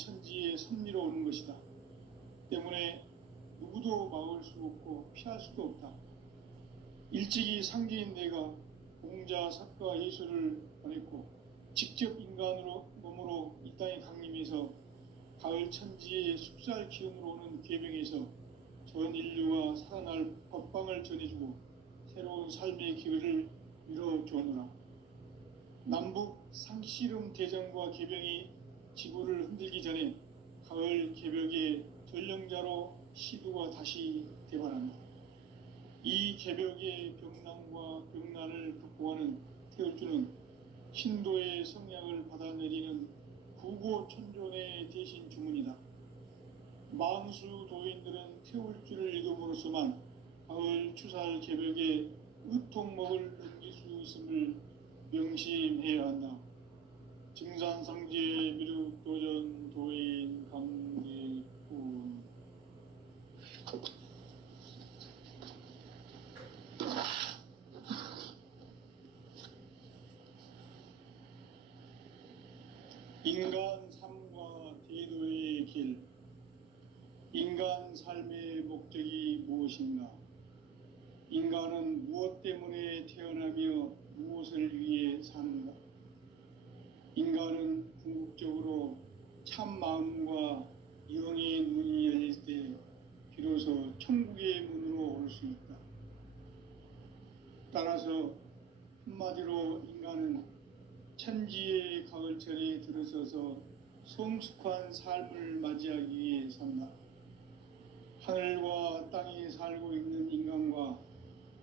천지에 섭리로 오는 것이다. 때문에 누구도 막을 수 없고 피할 수도 없다. 일찍이 상제인 내가 공자, 사과, 예수를 보냈고 직접 인간으로 몸으로 이 땅에 강림해서 가을 천지의 숲살 기운으로 오는 계병에서 전 인류가 살아날 법방을 전해주고 새로운 삶의 기회를 이뤄주었노라. 남북 상씨름 대전과 계병이 지구를 흔들기 전에 가을 개벽의 전령자로 시두가 다시 대발한다. 이 개벽의 병난과 병난을 극복하는 태울주는 신도의 성량을 받아내리는 구고천존의 대신 주문이다. 만수 도인들은 태울주를 읽음으로써만 가을 추살 개벽의 의통목을 넘길 수 있음을 명심해야 한다. 증산상제 미륵도전 도인 강제군. 인간 삶과 대도의 길. 인간 삶의 목적이 무엇인가? 인간은 무엇 때문에 태어나며 무엇을 위해 사는가? 인간은 궁극적으로 참 마음과 영의 문이 열릴 때 비로소 천국의 문으로 올 수 있다. 따라서 한마디로 인간은 천지의 가을철에 들어서서 성숙한 삶을 맞이하기 위해 산다. 하늘과 땅에 살고 있는 인간과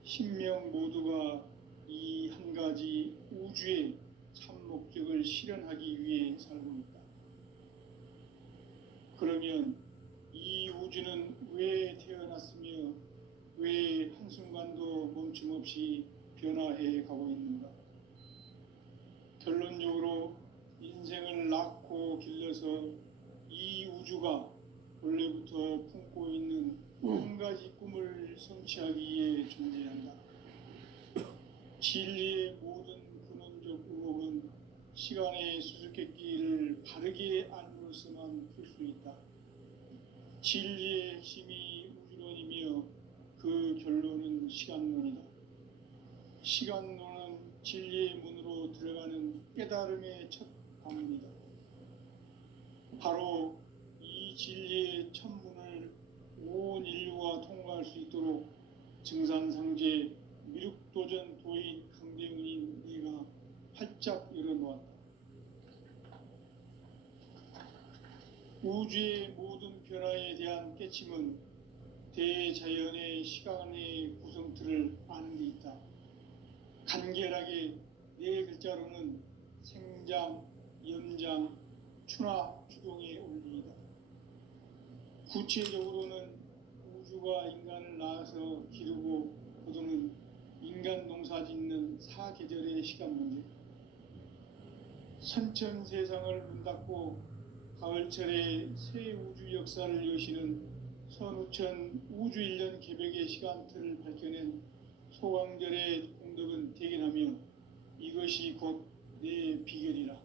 신명 모두가 이 한 가지 우주의 참 목적을 실현하기 위해 살고 있다. 그러면 이 우주는 왜 태어났으며 왜 한순간도 멈춤 없이 변화해 가고 있는가? 결론적으로 인생을 낳고 길러서 이 우주가 원래부터 품고 있는 한 가지 꿈을 성취하기 위해 존재한다. 진리의 모든 근원적 의혹은 시간의 수수께끼를 바르게 알므로서만 풀 수 있다. 진리의 핵심이 우주론이며 그 결론은 시간론이다. 시간론은 진리의 문으로 들어가는 깨달음의 첫 방문이다. 바로 이 진리의 첫 문을 온 인류가 통과할 수 있도록 증산상제 미륵도전 도인 강대훈인 네가 활짝 열어놓았다. 우주의 모든 변화에 대한 깨침은 대자연의 시간의 구성틀을 아는 데 있다. 간결하게 네 글자로는 생장, 염장, 추나 추동의 원리이다. 구체적으로는 우주가 인간을 낳아서 기르고 거두는 인간 농사 짓는 사계절의 시간 문제. 선천 세상을 문 닫고 가을철에 새 우주 역사를 여시는 선우천 우주 1년 개벽의 시간틀을 밝혀낸 소강절의 공덕은 대견하며 이것이 곧 내 비결이라.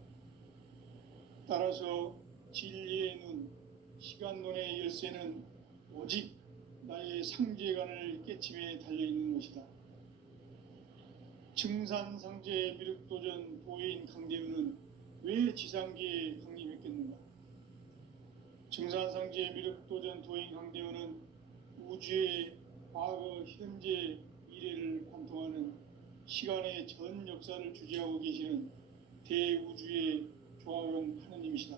따라서 진리의 눈, 시간론의 열쇠는 오직 나의 상제관을 깨침에 달려있는 것이다. 증산상제 미륵도전 도인 강대훈은 왜 지상계에 강림했겠는가? 증산상제 미륵도전 도인 강대훈은 우주의 과거, 현재, 미래를 관통하는 시간의 전 역사를 주재하고 계시는 대우주의 조화원 하느님이시다.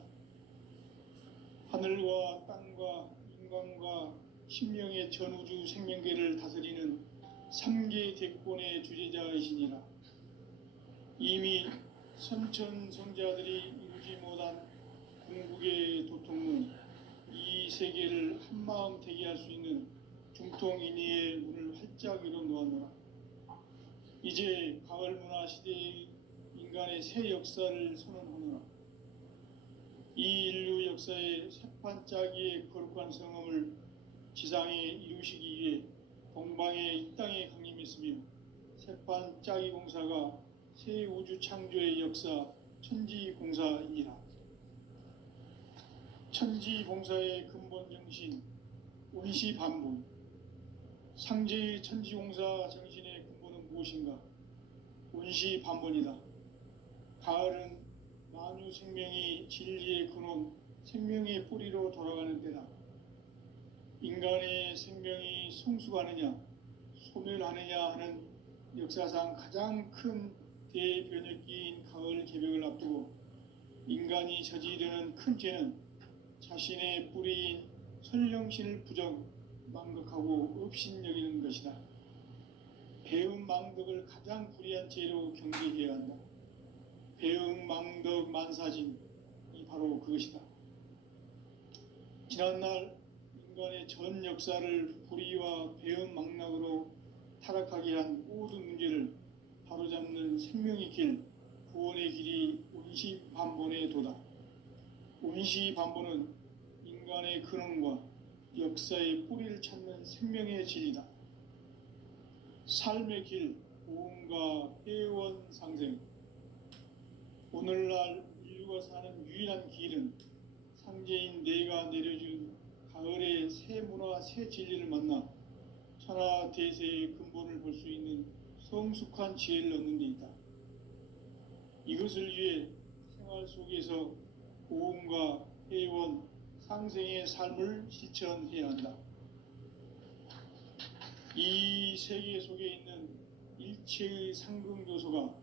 하늘과 땅과 인간과 신명의 전우주 생명계를 다스리는 3계 대권의 주재자이시니라. 이미 선천성자들이 이루지 못한 궁극의 도통은 이 세계를 한마음 되게 할 수 있는 중통인의의 문을 활짝 열어놓았노라. 이제 가을 문화 시대의 인간의 새 역사를 선언하노라. 이 인류 역사의 새판짜기의 거룩한 성험을 지상에 이루시기 위해 동방의 이 땅에 강림했으며 새판짜기 공사가 새 우주 창조의 역사 천지공사이니라. 천지봉사의 근본 정신, 운시반본. 상제의 천지공사 정신의 근본은 무엇인가? 운시반본이다. 가을은 만유 생명이 진리의 근원, 생명의 뿌리로 돌아가는 때다. 인간의 생명이 성숙하느냐, 소멸하느냐 하는 역사상 가장 큰 대변혁기인 가을 개벽을 앞두고 인간이 저지르는 큰 죄는 자신의 뿌리인 선령신을 망각하고 업신여기는 것이다. 배은망덕을 가장 불의한 죄로 경계해야 한다. 배은망덕 만사진이 바로 그것이다. 지난날 인간의 전 역사를 불의와 배은망락으로 타락하게 한 모든 문제를 바로잡는 생명의 길, 구원의 길이 운시반본의 도다. 운시반본은 인간의 근원과 역사의 뿌리를 찾는 생명의 진리다. 삶의 길, 고음과 회원 상생. 오늘날 인류가 사는 유일한 길은 상제인 내가 내려준 가을의 새 문화, 새 진리를 만나 천하 대세의 근본을 볼 수 있는 성숙한 지혜를 얻는 데 있다. 이것을 위해 생활 속에서 고음과 회원, 상생의 삶을 실천해야 한다. 이 세계 속에 있는 일체의 상승 요소가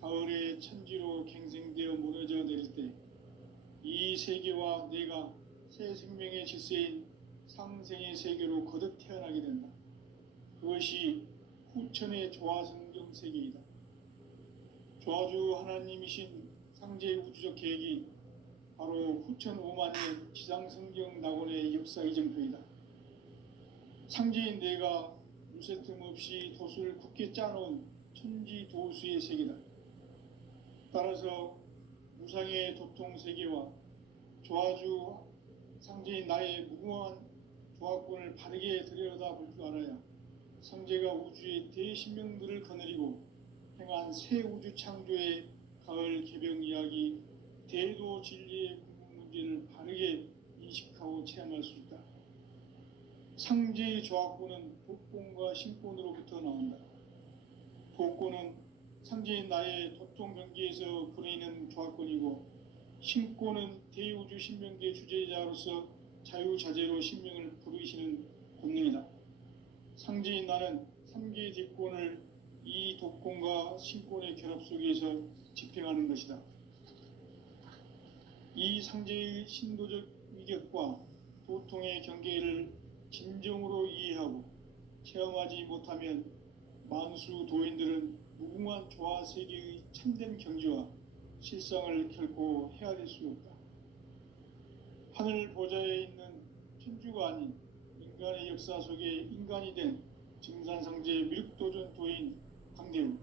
가을의 천지로 갱생되어 무너져 내릴 때 이 세계와 내가 새 생명의 질서인 상생의 세계로 거듭 태어나게 된다. 그것이 후천의 조화성경 세계이다. 조화주 하나님이신 상제의 우주적 계획이 바로 후천 5만 년 지상성경 낙원의 역사 이정표이다. 상제인 내가 무쇠 틈 없이 돛을 굳게 짜놓은 천지 도수의 세계다. 따라서 무상의 도통 세계와 조화주 상제인 나의 무궁한 조화권을 바르게 들여다볼 줄 알아야 상제가 우주의 대신명들을 거느리고 행한 새 우주 창조의 가을 개벽 이야기, 대도 진리의 궁극 문제를 바르게 인식하고 체험할 수 있다. 상제의 조화권은 복권과 신권으로부터 나온다. 복권은 상제인 나의 도통 경계에서 보내는 조화권이고, 신권은 대우주 신명계 주제자로서 자유자재로 신명을 부르시는 본능이다. 상제인 나는 3개의 뒷권을 이 독권과 신권의 결합 속에서 집행하는 것이다. 이 상제의 신도적 위격과 도통의 경계를 진정으로 이해하고 체험하지 못하면 만수 도인들은 무궁한 조화 세계의 참된 경지와 실상을 결코 헤아릴 수 없다. 하늘 보좌에 있는 천주가 아닌 인간의 역사 속에 인간이 된 증산상제 미륵도전 도인 강대우,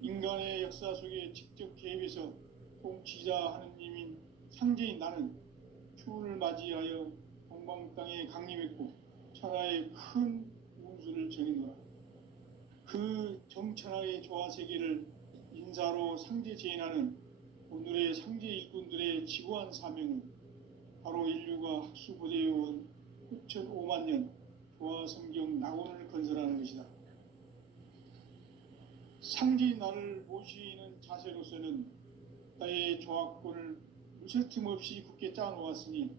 인간의 역사 속에 직접 개입해서 통치자 하느님인 상제인 나는 추운을 맞이하여 동방 땅에 강림했고 천하의 큰 운수를 정해노라. 그 정천하의 조화세계를 인사로 상제 제인하는 오늘의 상제 일꾼들의 지고한 사명은 바로 인류가 학수고대해온 후천 5만 년 조화성경 낙원을 건설하는 것이다. 상제인 나를 모시는 자세로서는 나의 조화권을 무쇠 틈 없이 굳게 짜놓았으니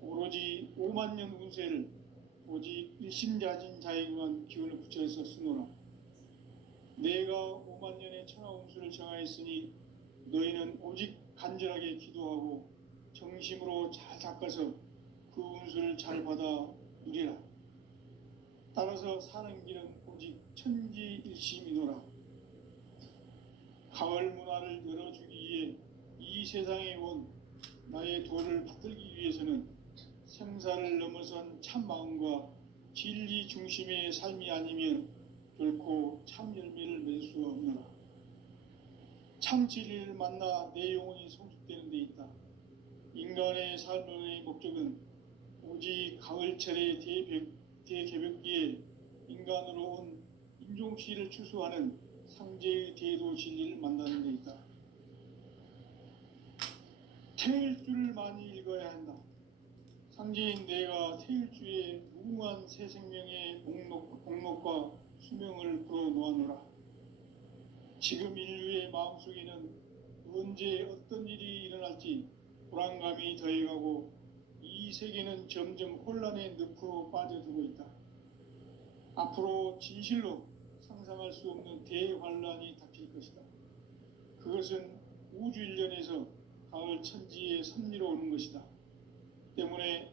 오로지 5만 년 운세를 오직 일심자진 자에게만 기운을 붙여서 쓰노라. 내가 5만 년의 천하 운수를 정하였으니 너희는 오직 간절하게 기도하고 정심으로 잘 닦아서 그 운수를 잘 받아 누리라. 따라서 사는 길은 오직 천지일심이노라. 가을 문화를 열어주기 위해 이 세상에 온 나의 도를 받들기 위해서는 생사를 넘어선 참 마음과 진리 중심의 삶이 아니면 결코 참 열매를 맺을 수 없노라. 참 진리를 만나 내 영혼이 성숙되는 데 있다. 인간의 삶의 목적은 오직 가을철의 대개벽기에 인간으로 온 인종시를 추수하는 상제의 대도 진리를 만나는 데 있다. 태일주를 많이 읽어야 한다. 상제인 내가 태일주의 무궁한 새 생명의 목록과 수명을 풀어놓아노라. 지금 인류의 마음속에는 언제 어떤 일이 일어날지 불안감이 더해가고 이 세계는 점점 혼란의 늪으로 빠져들고 있다. 앞으로 진실로 상상할 수 없는 대환란이 닥칠 것이다. 그것은 우주 일련에서 가을 천지의 섭리로 오는 것이다. 때문에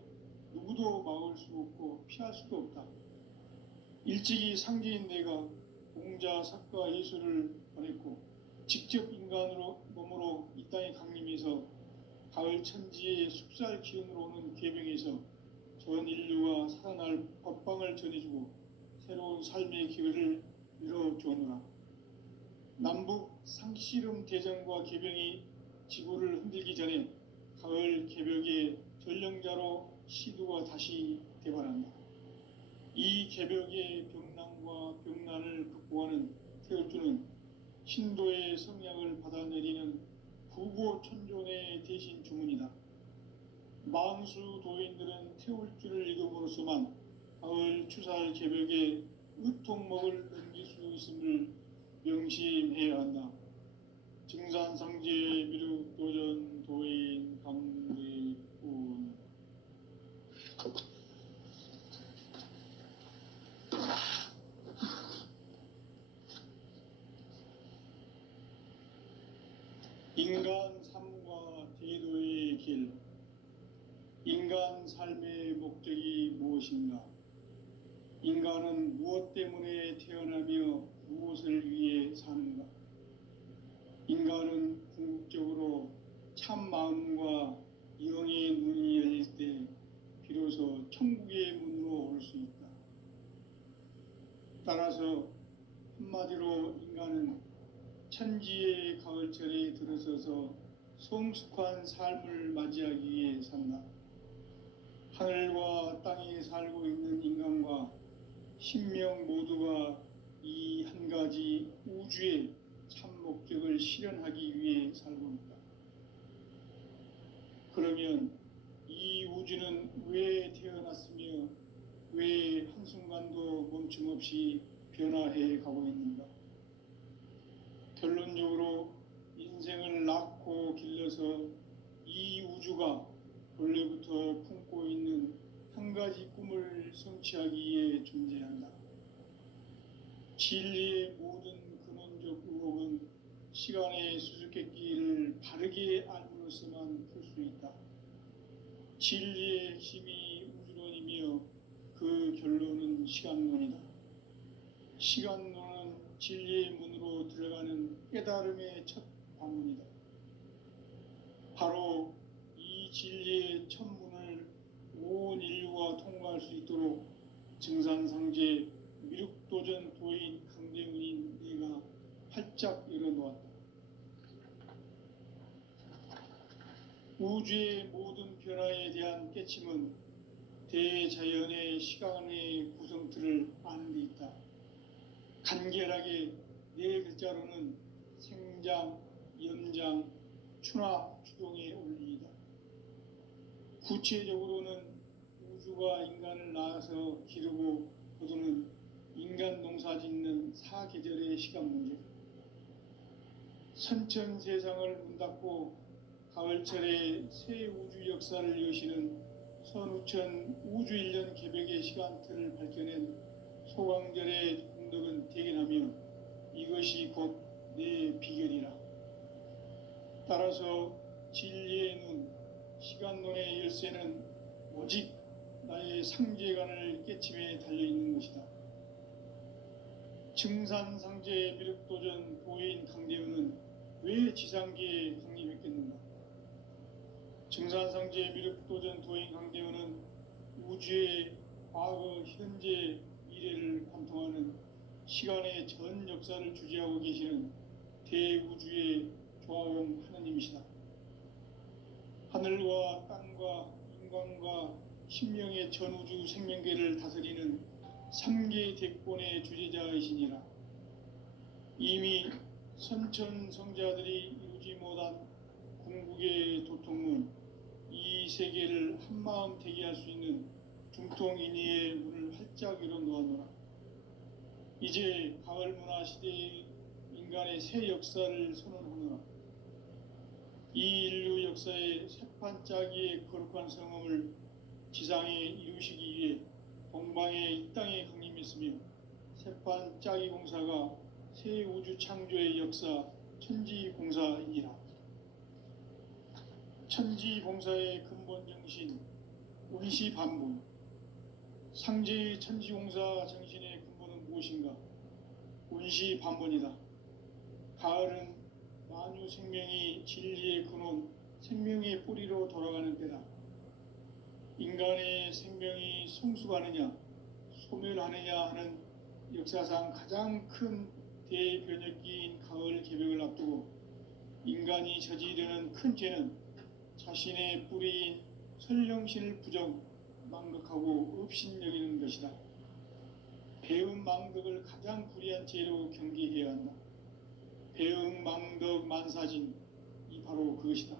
누구도 막을 수 없고 피할 수도 없다. 일찍이 상제인 내가 공자, 석가, 예수를 보냈고 직접 인간으로 몸으로 이 땅에 강림해서 가을 천지의 숲살 기운으로 오는 계명에서 전 인류가 살아날 법방을 전해주고 새로운 삶의 기회를 열어주오노라. 남북 상씨름 대전과 계병이 지구를 흔들기 전에 가을 개벽의 전령자로 시두가 다시 대발한다. 이 개벽의 병난과 병난을 극복하는 태울주는 신도의 성약을 받아내리는 부고천존의 대신 주문이다. 만수 도인들은 태울주를 읽음으로써만 가을 추살 개벽의 의통목을 넘길 수 있음을 명심해야 한다. 증산상제 미륵 도전 도인 강의운. 인간 삶과 대도의 길. 인간 삶의 목적이 무엇인가? 인간은 무엇 때문에 태어나며 무엇을 위해 사는가? 인간은 궁극적으로 참 마음과 영의 눈이 열릴 때 비로소 천국의 문으로 올 수 있다. 따라서 한마디로 인간은 천지의 가을철에 들어서서 성숙한 삶을 맞이하기 위해 산다. 하늘과 땅에 살고 있는 인간과 신명 모두가 이 한 가지 우주의 참 목적을 실현하기 위해 살고 있다. 그러면 이 우주는 왜 태어났으며 왜 한순간도 멈춤없이 변화해 가고 있는가? 결론적으로 인생을 낳고 길러서 이 우주가 원래부터 품고 있는 한 가지 꿈을 성취하기 위해 존재한다. 진리의 모든 근원적 의혹은 시간의 수수께끼를 바르게 알므로서만 풀 수 있다. 진리의 핵심이 우주론이며 그 결론은 시간론이다. 시간론은 진리의 문으로 들어가는 깨달음의 첫 방문이다. 바로 이 진리의 첫 문을 온 인류가 통과할 수 있도록 증산상제 미륵도전 도인 강대훈인 내가 활짝 열어놓았다. 우주의 모든 변화에 대한 깨침은 대자연의 시간의 구성틀을 아는 데 있다. 간결하게 네 글자로는 생장, 연장, 추나 추동의 원리이다. 구체적으로는 우주가 인간을 낳아서 기르고 거두는 인간 농사 짓는 사계절의 시간 문제. 선천 세상을 문 닫고 가을철에 새 우주 역사를 여시는 선우천 우주일년 개벽의 시간틀을 밝혀낸 소강절의 공덕은 대견하며 이것이 곧 내 비결이라. 따라서 진리의 눈, 시간론의 열쇠는 오직 나의 상제관을 깨침에 달려있는 것이다. 증산상제 미륵도전 도인 강대훈은 왜 지상계에 강림했겠는가? 증산상제 미륵도전 도인 강대훈은 우주의 과거, 현재, 미래를 관통하는 시간의 전 역사를 주재하고 계시는 대우주의 조화원 하나님이시다. 하늘과 땅과 인간과 신명의 전우주 생명계를 다스리는 3개 대권의 주재자이시니라. 이미 선천성자들이 이루지 못한 궁극의 도통문, 이 세계를 한마음 되게 할 수 있는 중통인의의 문을 활짝 열어 놓았노라. 이제 가을 문화 시대의 인간의 새 역사를 선언하노라. 이 인류 역사의 새판짜기의 거룩한 성음을 지상에 이루시기 위해 동방의 이 땅에 강림했으며 새판짜기 공사가 새 우주 창조의 역사 천지공사이니라. 천지공사의 근본 정신 운시반분, 상제의 천지공사 정신의 근본은 무엇인가? 운시반분이다. 가을은 만유 생명이 진리의 근원, 생명의 뿌리로 돌아가는 때다. 인간의 생명이 성숙하느냐 소멸하느냐 하는 역사상 가장 큰 대변혁기인 가을 개벽을 앞두고 인간이 저지르는 큰 죄는 자신의 뿌리인 설령신을 부정, 망덕하고 업신여기는 것이다. 배음 망덕을 가장 불의한 죄로 경계해야 한다. 배음 망덕 만사진, 이 바로 그것이다.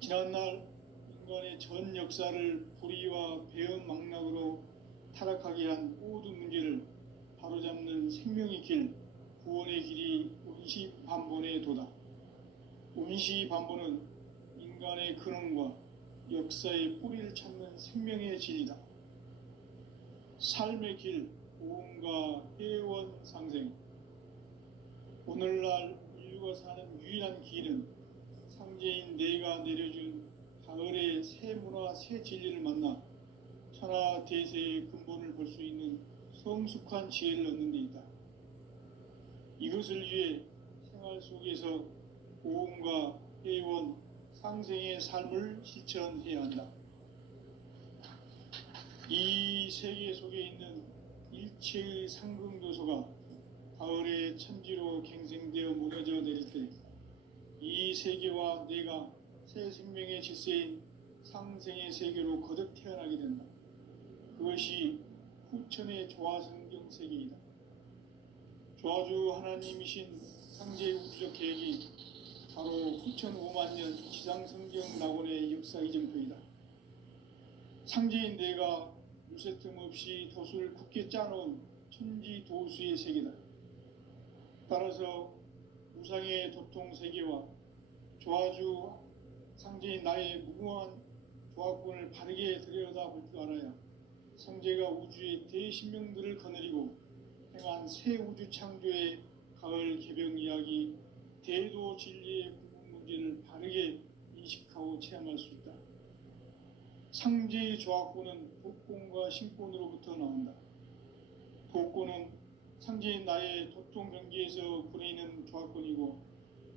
지난날 인간의 전 역사를 불의와 배음 망락으로 타락하게 한 모든 문제를 바로잡는 생명의 길, 구원의 길이 운시반본의 도다. 운시반본은 인간의 근원과 역사의 뿌리를 찾는 생명의 진리다. 삶의 길, 오음과 회원 상생. 오늘날 인류가 사는 유일한 길은 상제인 내가 내려준 가을의 새 문화, 새 진리를 만나 천하 대세의 근본을 볼 수 있는 성숙한 지혜를 얻는 데 있다. 이것을 위해 생활 속에서 오음과 회원, 상생의 삶을 실천해야 한다. 이 세계 속에 있는 일체의 상승도소가 가을의 천지로 갱생되어 무너져 내릴 때 이 세계와 내가 새 생명의 질서인 상생의 세계로 거듭 태어나게 된다. 그것이 후천의 조화성경 세계이다. 조화주 하나님이신 상제 우주적 계획이 바로 후천 5만 년 지상성경 낙원의 역사 이정표이다. 상제인 내가 무쇠 틈 없이 돛을 굳게 짜놓은 천지도수의 세계다. 따라서 우상의 도통 세계와 조화주 상제인 나의 무궁한 조화권을 바르게 들여다볼 줄 알아야 상제가 우주의 대신명들을 거느리고 행한 새 우주 창조의 가을 개벽 이야기, 대도 진리의 궁극 문제를 바르게 인식하고 체험할 수 있다. 상제의 조화권은 복권과 신권으로부터 나온다. 복권은 상제인 나의 도통 경계에서 보내는 조화권이고,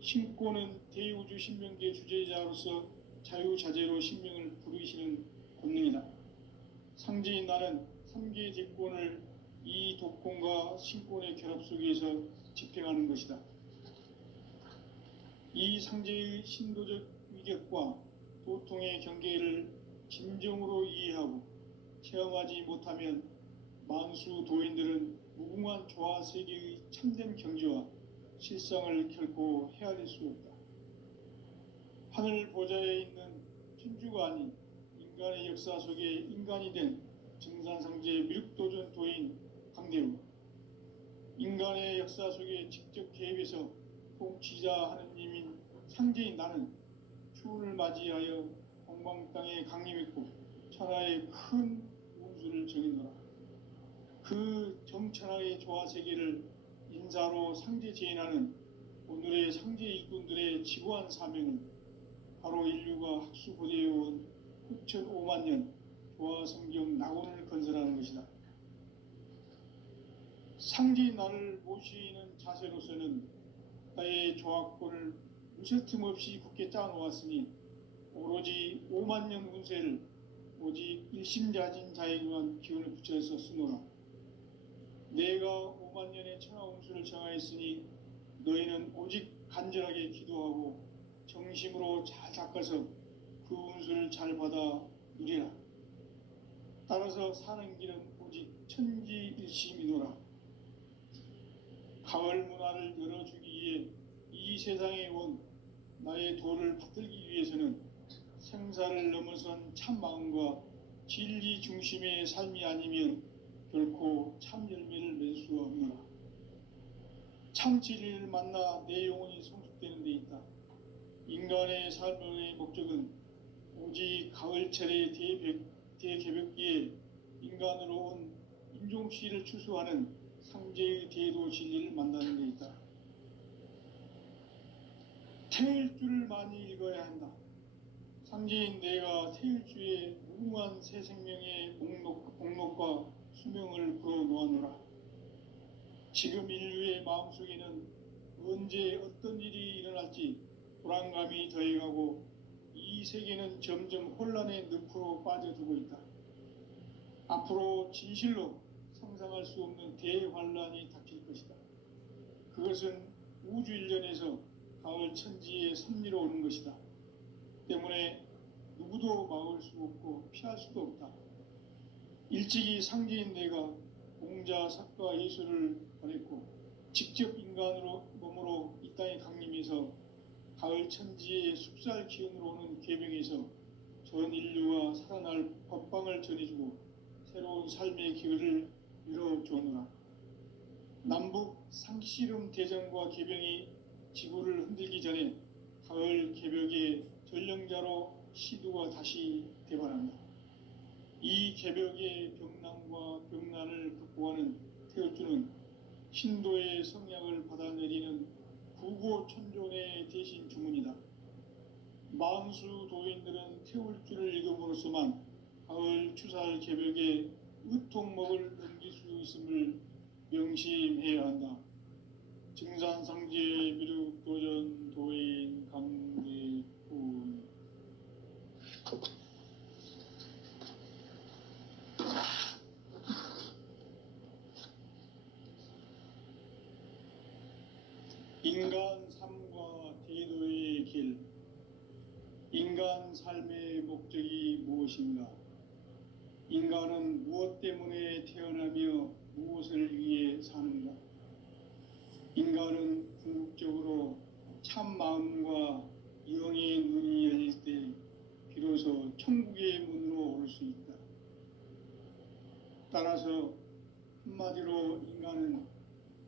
신권은 대우주 신명계 주제자로서 자유자재로 신명을 부르시는 권능이다. 상제인 나는 3개의 대권을 이 도권과 신권의 결합 속에서 집행하는 것이다. 이 상제의 신도적 위격과 도통의 경계를 진정으로 이해하고 체험하지 못하면 만수 도인들은 무궁한 조화 세계의 참된 경지와 실상을 결코 헤아릴 수 없다. 하늘 보좌에 있는 천주가 아닌 인간의 역사 속에 인간이 된 증산상제 미륵도전 도인 강대우, 인간의 역사 속에 직접 개입해서 통치자 하느님인 상제인 나는 추운을 맞이하여 동방 땅에 강림했고 천하의 큰 운수를 정해노라. 그 정천하의 조화 세계를 인사로 상제 제인하는 오늘의 상제 일꾼들의 지고한 사명은 바로 인류가 학수고대해온 후천 5만 년 조화 성경 낙원을 건설하는 것이다. 상제인 나를 모시는 자세로서는 나의 조화권을 무쇠 틈 없이 굳게 짜놓았으니 오로지 5만 년 운세를 오직 일심자진 자에게만 기운을 붙여서 쓰노라. 내가 5만 년의 천하 운수를 정하였으니 너희는 오직 간절하게 기도하고 정심으로 잘 닦아서 그 운수를 잘 받아 누리라. 따라서 사는 길은 오직 천지일심이노라. 가을 문화를 열어주기 위해 이 세상에 온 나의 도를 받들기 위해서는 생사를 넘어선 참 마음과 진리 중심의 삶이 아니면 결코 참 열매를 맺을 수 없노라. 참 진리를 만나 내 영혼이 성숙되는 데 있다. 인간의 삶의 목적은 오직 가을철의 대개벽기에 인간으로 온 인종씨를 추수하는 상제의 대도 진리를 만나는 데 있다. 태일주를 많이 읽어야 한다. 상제인 내가 태일주의 무궁한 새 생명의 목록과 수명을 불어놓아노라. 지금 인류의 마음속에는 언제 어떤 일이 일어날지 불안감이 더해가고 이 세계는 점점 혼란의 늪으로 빠져들고 있다. 앞으로 진실로 상상할 수 없는 대환란이 닥칠 것이다. 그것은 우주 일련에서 가을 천지의 섭리로 오는 것이다. 때문에 누구도 막을 수 없고 피할 수도 없다. 일찍이 상제인 내가 공자, 사과, 예수를 보냈고 직접 인간으로 몸으로 이 땅에 강림해서 가을 천지의 숲살 기운으로 오는 계명에서 전 인류와 살아날 법방을 전해주고 새로운 삶의 기회를 열어주오노라. 남북 상씨름 대전과 계병이 지구를 흔들기 전에 가을 개벽의 전령자로 시두가 다시 대발한다. 이 개벽의 병난과 병난을 극복하는 태울주는 신도의 성약을 받아내리는 구고천존의 대신 주문이다. 만수 도인들은 태울주를 읽음으로써만 가을 추살 개벽에 의통목을 넘길 수 있음을 명심해야 한다. 증산상제 미륵도전 도인 강대훈. 인간 삶과 대도의 길. 인간 삶의 목적이 무엇인가? 인간은 무엇 때문에 태어나며 무엇을 위해 사는가? 인간은 궁극적으로 참 마음과 영의 눈이 열릴 때 비로소 천국의 문으로 올 수 있다. 따라서 한마디로 인간은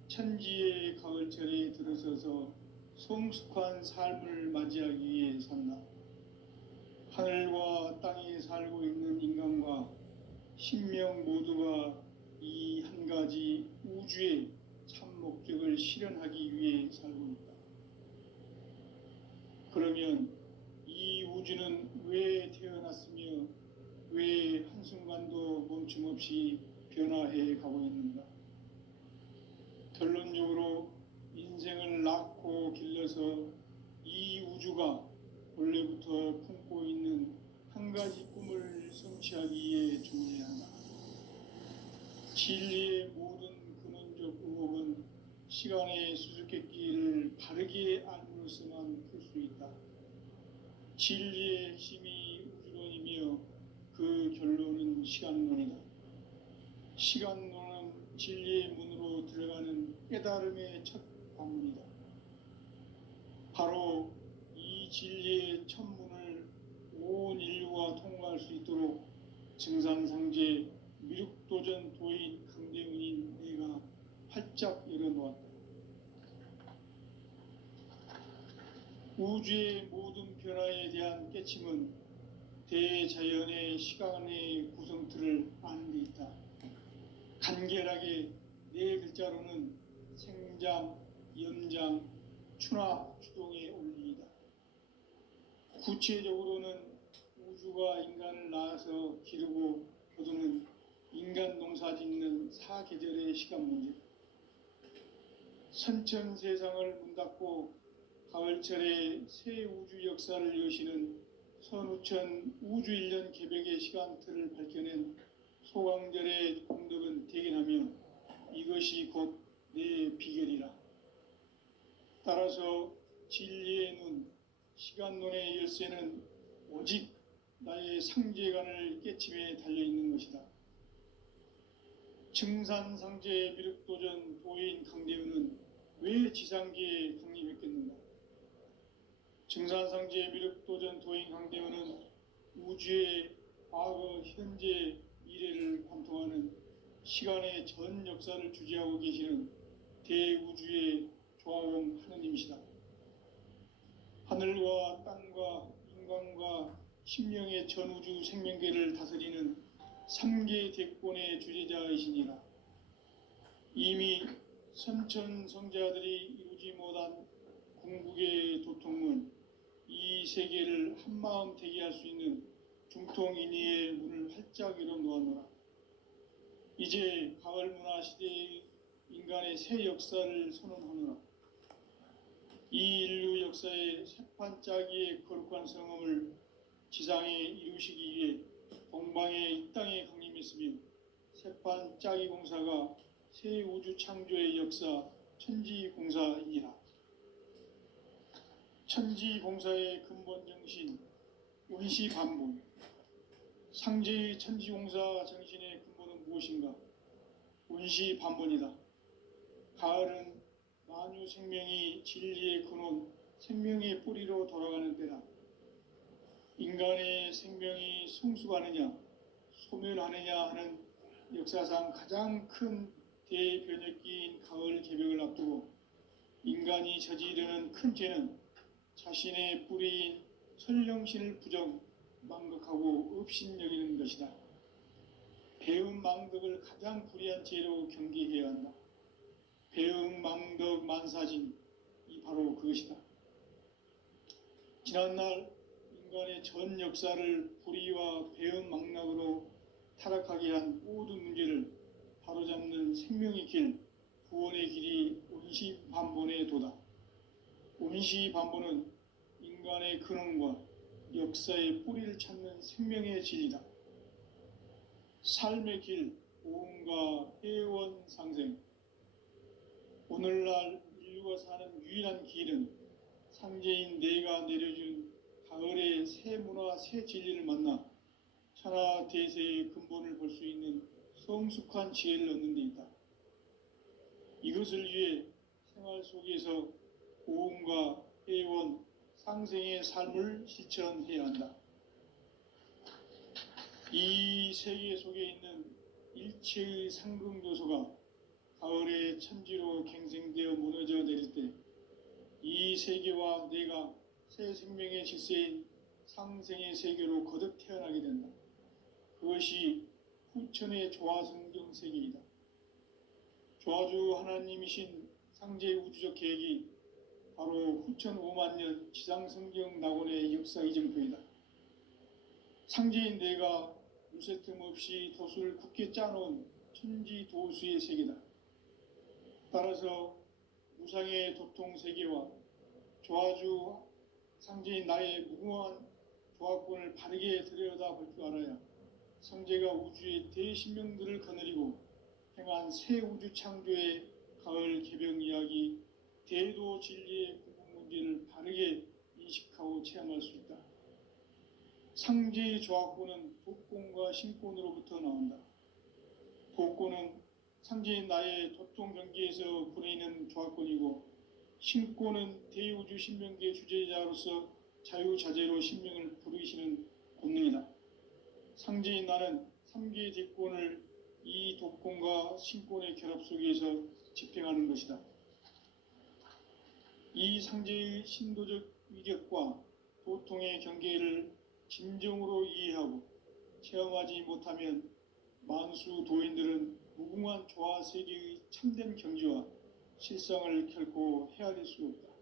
천지의 가을철에 들어서서 성숙한 삶을 맞이하기 위해 산다. 하늘과 땅에 살고 있는 인간과 신명 모두가 이 한 가지 우주의 참 목적을 실현하기 위해 살고 있다. 그러면 이 우주는 왜 태어났으며 왜 한순간도 멈춤없이 변화해 가고 있는가? 결론적으로 인생을 낳고 길러서 이 우주가 원래부터 품고 있는 한 가지 꿈을 성취하기 위해 주문해야 한다. 진리의 모든 근원적 의혹은 시간의 수수께끼를 바르게 알므로서만 풀 수 있다. 진리의 핵심이 우주론이며 그 결론은 시간론이다. 시간론은 진리의 문으로 들어가는 깨달음의 첫 방문이다. 바로 이 진리의 첫 문을 온 인류가 통과할 수 있도록 증산상제 미륵도전 도인 강대훈인 내가 활짝 열어놓았다. 우주의 모든 변화에 대한 깨침은 대자연의 시간의 구성틀을 아는 데 있다. 간결하게 네 글자로는 생장, 연장, 추나 추동의 원리이다. 구체적으로는 우주가 인간을 낳아서 기르고 거두는 인간 농사 짓는 사계절의 시간 문제. 선천 세상을 문 닫고 가을철에 새 우주 역사를 여시는 선우천 우주 1년 개벽의 시간틀을 밝혀낸 소강절의 공덕은 대견하며 이것이 곧 내 비결이라. 따라서 진리의 눈, 시간론의 열쇠는 오직 나의 상제관을 깨침에 달려있는 것이다. 증산상제 미륵도전 도인 강대훈은 왜 지상계에 강림했겠는가? 증산상제 미륵도전 도인 강대원은 우주의 과거, 현재, 미래를 관통하는 시간의 전 역사를 주재하고 계시는 대우주의 조화원 하느님이시다. 하늘과 땅과 인간과 심령의 전우주 생명계를 다스리는 삼계 대권의 주재자이시니라. 이미 선천성자들이 이루지 못한 궁극의 도통은 이 세계를 한마음 되게 할 수 있는 중통인의의 문을 활짝 열어 놓았노라. 이제 가을 문화 시대의 인간의 새 역사를 선언하노라. 이 인류 역사의 새판짜기의 거룩한 성음을 지상에 이루시기 위해 동방의 이 땅에 강림했으며 새판짜기 공사가 새 우주 창조의 역사 천지공사이니라. 천지공사의 근본 정신 원시반본. 상제의 천지공사 정신의 근본은 무엇인가? 원시반본이다. 가을은 만유 생명이 진리의 근원, 생명의 뿌리로 돌아가는 때다. 인간의 생명이 성숙하느냐, 소멸하느냐 하는 역사상 가장 큰 대변혁기인 가을 개벽을 앞두고 인간이 저지르는 큰 죄는 자신의 뿌리인 설령신을 부정, 망극하고 업신여기는 것이다. 배음 망덕을 가장 불의한 죄로 경계해야 한다. 배음 망덕 만사진이 바로 그것이다. 지난날 인간의 전 역사를 불의와 배음 망락으로 타락하게 한 모든 문제를 바로잡는 생명의 길, 구원의 길이 원시반본의 도다. 원시반본은 인간의 근원과 역사의 뿌리를 찾는 생명의 진리다. 삶의 길, 오음과 회원 상생. 오늘날 인류가 사는 유일한 길은 상제인 내가 내려준 가을의 새 문화, 새 진리를 만나 천하 대세의 근본을 볼 수 있는 성숙한 지혜를 얻는 데 있다. 이것을 위해 생활 속에서 오음과 회원, 상생의 삶을 실천해야 한다. 이 세계 속에 있는 일체의 상금 요소가 가을의 천지로 갱생되어 무너져 내릴 때 이 세계와 내가 새 생명의 질서인 상생의 세계로 거듭 태어나게 된다. 그것이 후천의 조화성경 세계이다. 조화주 하나님이신 상제 우주적 계획이 바로 후천 5만 년 지상성경 낙원의 역사 이정표이다. 상제인 내가 무쇠 틈 없이 도수를 굳게 짜놓은 천지 도수의 세계다. 따라서 무상의 도통 세계와 조화주 상제인 나의 무궁한 조화권을 바르게 들여다볼 줄 알아야 상제가 우주의 대신명들을 거느리고 행한 새 우주 창조의 가을 개벽 이야기, 대도 진리의 궁극 문제를 바르게 인식하고 체험할 수 있다. 상제의 조화권은 도권과 신권으로부터 나온다. 도권은 상제인 나의 도통 경계에서 부리는 조화권이고, 신권은 대우주 신명계 주제자로서 자유자재로 신명을 부르시는 권능이다. 상제인 나는 3개의 대권을 이 도권과 신권의 결합 속에서 집행하는 것이다. 이 상제의 신도적 위격과 도통의 경계를 진정으로 이해하고 체험하지 못하면 만수 도인들은 무궁한 조화 세계의 참된 경지와 실상을 결코 헤아릴 수 없다.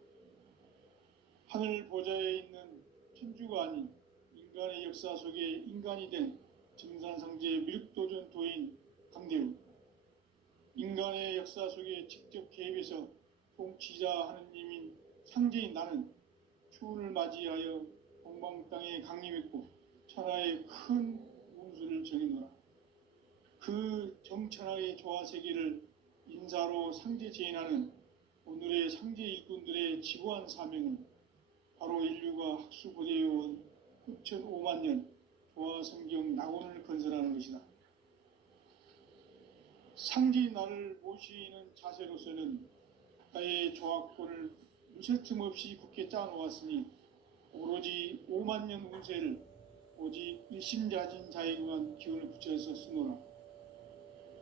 하늘 보좌에 있는 천주가 아닌 인간의 역사 속에 인간이 된 증산상제 미륵도전 도인 강대우. 인간의 역사 속에 직접 개입해서 통치자 하느님인 상제인 나는 추운을 맞이하여 동방 땅에 강림했고 천하의 큰 운수를 정해놓으라. 그 정천하의 조화 세계를 인사로 상제 재현하는 오늘의 상제 일꾼들의 지고한 사명은 바로 인류가 학수고대해온 후천 5만 년 조화 성경 낙원을 건설하는 것이다. 상제인 나를 모시는 자세로서는 나의 조화권을 무쇠 틈 없이 굳게 짜놓았으니 오로지 5만 년 운세를 오직 일심자진 자에게만 기운을 붙여서 쓰노라.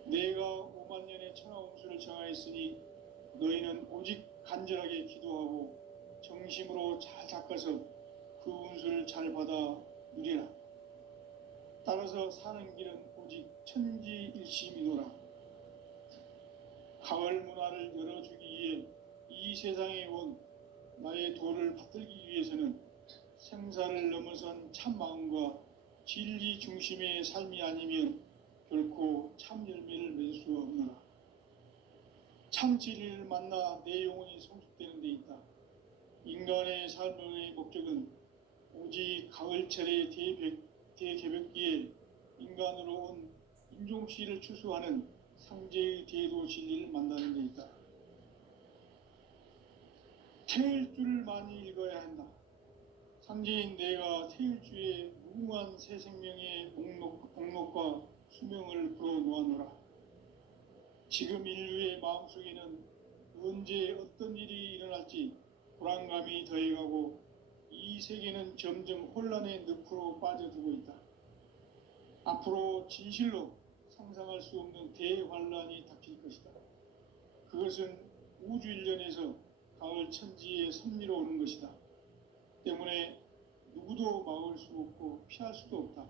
내가 5만 년의 천하 운수를 정하였으니 너희는 오직 간절하게 기도하고 정심으로 잘 닦아서 그 운수를 잘 받아 누리라. 따라서 사는 길은 오직 천지일심이노라. 가을 문화를 열어주기 위해 이 세상에 온 나의 도를 받들기 위해서는 생사를 넘어선 참 마음과 진리 중심의 삶이 아니면 결코 참 열매를 맺을 수 없노라. 참 진리를 만나 내 영혼이 성숙되는 데 있다. 인간의 삶의 목적은 오직 가을철의 대개벽기에 인간으로 온 인종씨를 추수하는 상제의 대도 진리를 만나는 데 있다. 태일주를 많이 읽어야 한다. 상제인 내가 태일주의 무궁한 새 생명의 목록과 수명을 풀어놓아노라. 지금 인류의 마음속에는 언제 어떤 일이 일어날지 불안감이 더해가고 이 세계는 점점 혼란의 늪으로 빠져들고 있다. 앞으로 진실로 상상할 수 없는 대환란이 닥칠 것이다. 그것은 우주 일련에서 가을 천지에 섭리로 오는 것이다. 때문에 누구도 막을 수 없고 피할 수도 없다.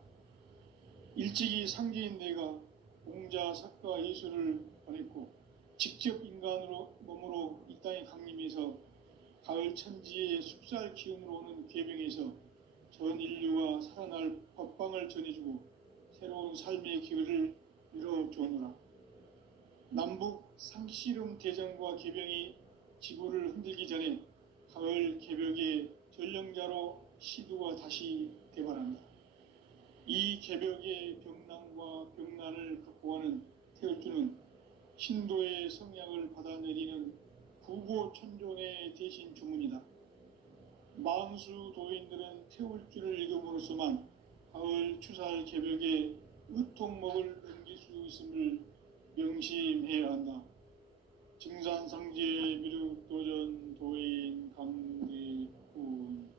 일찍이 상제인 내가 공자, 석가, 예수를 보냈고 직접 인간으로 몸으로 이 땅에 강림해서 가을 천지의 숲살 기운으로 오는 궤병에서 전 인류가 살아날 법방을 전해주고 새로운 삶의 기회를 열어주었노라. 남북 상씨름 대전과 개병이 지구를 흔들기 전에 가을 개벽의 전령자로 시두가 다시 대발한다. 이 개벽의 병난과 병난을 극복하는 태울주는 신도의 성량을 받아내리는 구고천존의 대신 주문이다. 만수 도인들은 태울주를 읽음으로써만 가을 추살 개벽의 의통목을 넘길 수 있음을 명심해야 한다. 증산상제 미륵도전 도인 강대군.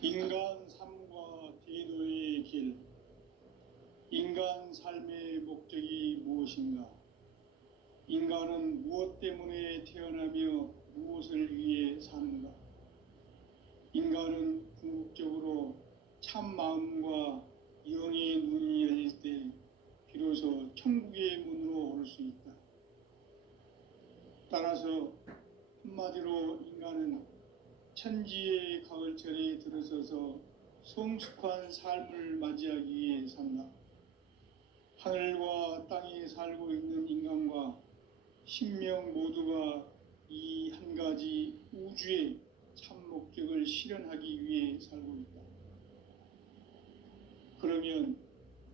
인간 삶과 대도의 길. 인간 삶의 목적이 무엇인가? 인간은 무엇 때문에 태어나며 무엇을 위해 사는가? 인간은 궁극적으로 참 마음과 영의 눈이 열릴 때 비로소 천국의 문으로 올 수 있다. 따라서 한마디로 인간은 천지의 가을철에 들어서서 성숙한 삶을 맞이하기 위해 산다. 하늘과 땅에 살고 있는 인간과 신명 모두가 이 한 가지 우주의 참 목적을 실현하기 위해 살고 있다. 그러면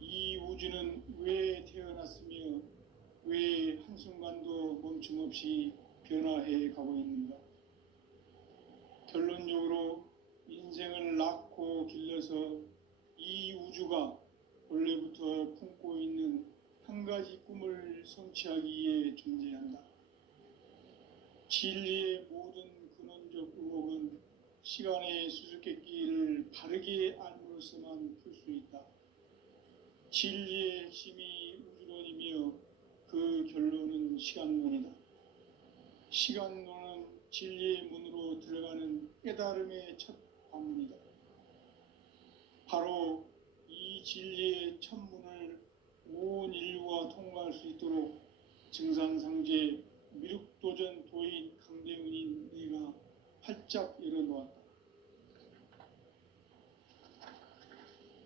이 우주는 왜 태어났으며 왜 한순간도 멈춤없이 변화해 가고 있는가? 결론적으로 인생을 낳고 길러서 이 우주가 원래부터 품고 있는 한 가지 꿈을 성취하기 위해 존재한다. 진리의 모든 근원적 의혹은 시간의 수수께끼를 바르게 알므로써만 풀 수 있다. 진리의 핵심이 우주론이며 그 결론은 시간론이다. 시간론은 진리의 문으로 들어가는 깨달음의 첫 관문이다. 바로 이 진리의 첫 문을 온 인류가 통과할 수 있도록 증산상제 미륵도전 도인 강대훈인 내가 활짝 열어놓았다.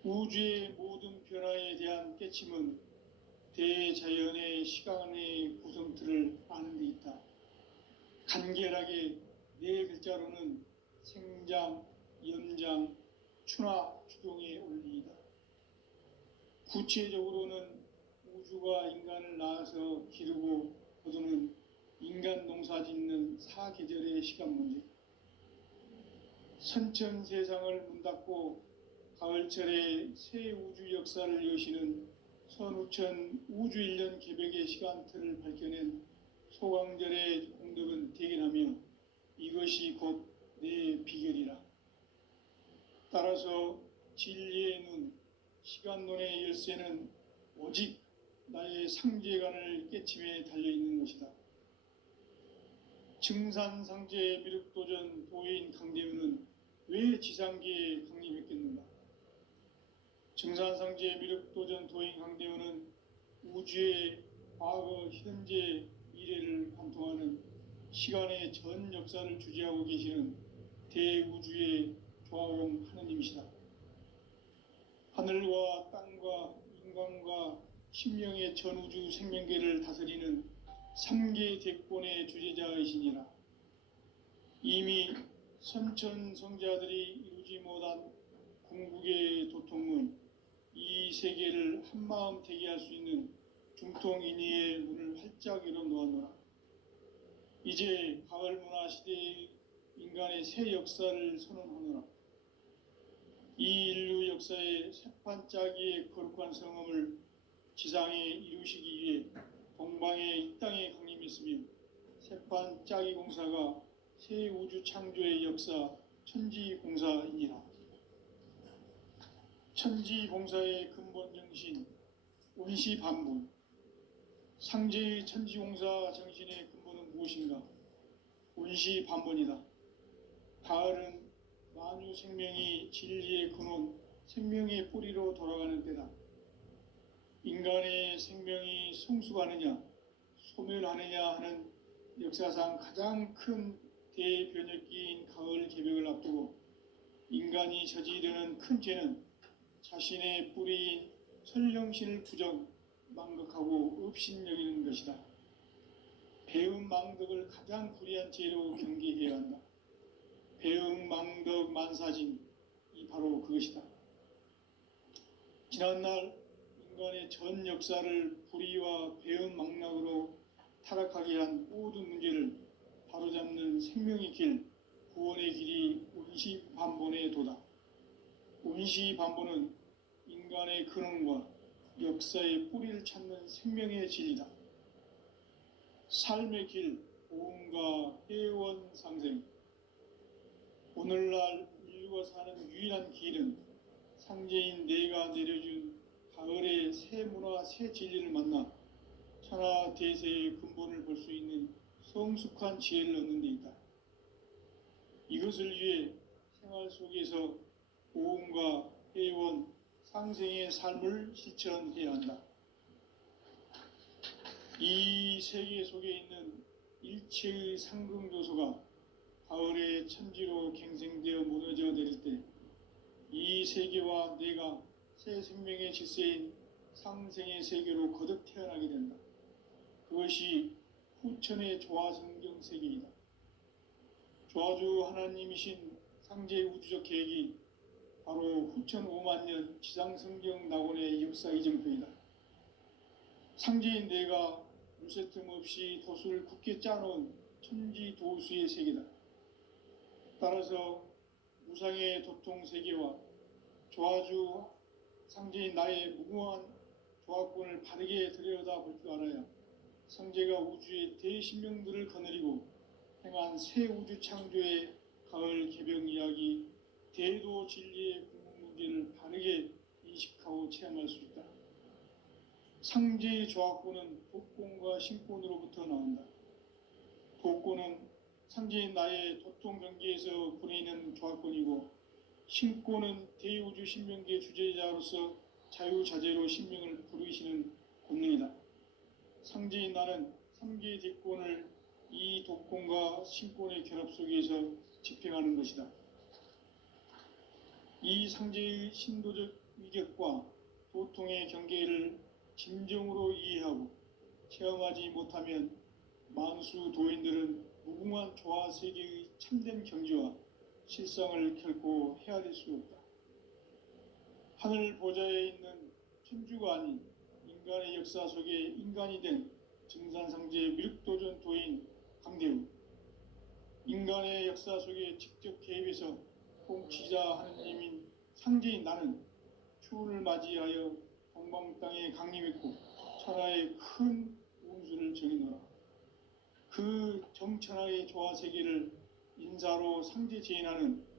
우주의 모든 변화에 대한 깨침은 대자연의 시간의 구성틀을 아는 데 있다. 간결하게 네 글자로는 생장, 연장, 추나 추동의 원리이다. 구체적으로는 우주가 인간을 낳아서 기르고 거두는 인간 농사 짓는 사계절의 시간 문제. 선천 세상을 문 닫고 가을철에 새 우주 역사를 여시는 선우천 우주일년 개벽의 시간틀을 밝혀낸 소강절의 공덕은 대견하며 이것이 곧 내 비결이라. 따라서 진리의 눈, 시간론의 열쇠는 오직 나의 상제관을 깨침에 달려있는 것이다. 증산상제 미륵도전 도인 강대우는 왜 지상계에 강림했겠는가? 증산상제 미륵도전 도인 강대우는 우주의 과거, 현재, 미래를 관통하는 시간의 전 역사를 주재하고 계시는 대우주의 조화용 하느님이시다. 하늘과 땅과 인간과 심령의 전우주 생명계를 다스리는 삼계 대권의 주재자이시니라. 이미 선천성자들이 이루지 못한 궁극의 도통문, 이 세계를 한마음 되게 할 수 있는 중통인의의 문을 활짝 열어 놓았노라. 이제 가을 문화 시대의 인간의 새 역사를 선언하노라. 이 인류 역사의 새판짜기의 거룩한 성함을 지상에 이루시기 위해 동방의 이 땅에 강림했으며 새판짜기 공사가 새 우주 창조의 역사 천지공사이니라. 천지공사의 근본 정신 운시반분. 상제의 천지공사 정신의 근본은 무엇인가? 운시반분이다. 가을은 만유 생명이 진리의 근원, 생명의 뿌리로 돌아가는 때다. 인간의 생명이 성숙하느냐, 소멸하느냐 하는 역사상 가장 큰 대변혁기인 가을 개벽을 앞두고 인간이 저지르는 큰 죄는 자신의 뿌리인 설령신을 부정, 망극하고 업신여기는 것이다. 배음 망덕을 가장 불의한 죄로 경계해야 한다. 배음 망덕 만사진, 이 바로 그것이다. 지난날 인간의 전 역사를 불의와 배음 망락으로 타락하게 한 모든 문제를 바로잡는 생명의 길, 구원의 길이 운시반본의 도다. 운시반본은 인간의 근원과 역사의 뿌리를 찾는 생명의 진리다. 삶의 길, 보응과 회원 상생. 오늘날 인류가 사는 유일한 길은 상제인 내가 내려준 가을의 새 문화, 새 진리를 만나 천하 대세의 근본을 볼 수 있는 성숙한 지혜를 얻는 데 있다. 이것을 위해 생활 속에서 보응과 회원, 상생의 삶을 실천해야 한다. 이 세계 속에 있는 일체의 상승 요소가 가을의 천지로 갱생되어 무너져 내릴 때 이 세계와 내가 새 생명의 질서인 상생의 세계로 거듭 태어나게 된다. 그것이 후천의 조화성경 세계이다. 조화주 하나님이신 상제 우주적 계획이 바로 후천 5만 년 지상성경 낙원의 역사 이정표이다. 상제인 내가 물새틈 없이 도수를 굳게 짜놓은 천지도수의 세계다. 따라서 무상의 도통 세계와 조화주 상제인 나의 무궁한 조화권을 바르게 들여다볼 줄 알아야 상제가 우주의 대신명들을 거느리고 행한 새 우주 창조의 가을 개벽 이야기, 대도 진리의 궁극 문제를 바르게 인식하고 체험할 수 있다. 상제의 조화권은 독권과 신권으로부터 나온다. 독권은 상제인 나의 도통 경계에서 부리는 조화권이고, 신권은 대우주 신명계 주제자로서 자유자재로 신명을 부르시는 권능이다. 상제인 나는 3개의 대권을 이 독권과 신권의 결합 속에서 집행하는 것이다. 이 상제의 신도적 위격과 도통의 경계를 진정으로 이해하고 체험하지 못하면 만수 도인들은 무궁한 조화 세계의 참된 경지와 실상을 결코 헤아릴 수 없다. 하늘 보좌에 있는 천주가 아닌 인간의 역사 속에 인간이 된 증산상제 미륵도전 도인 강대우. 인간의 역사 속에 직접 개입해서 통치자 하느님인 상제인 나는 추운을 맞이하여 동방 땅에 강림했고 천하의 큰 운수를 정해놓아 그 정천하의 조화 세계를 인사로 상제 재현하는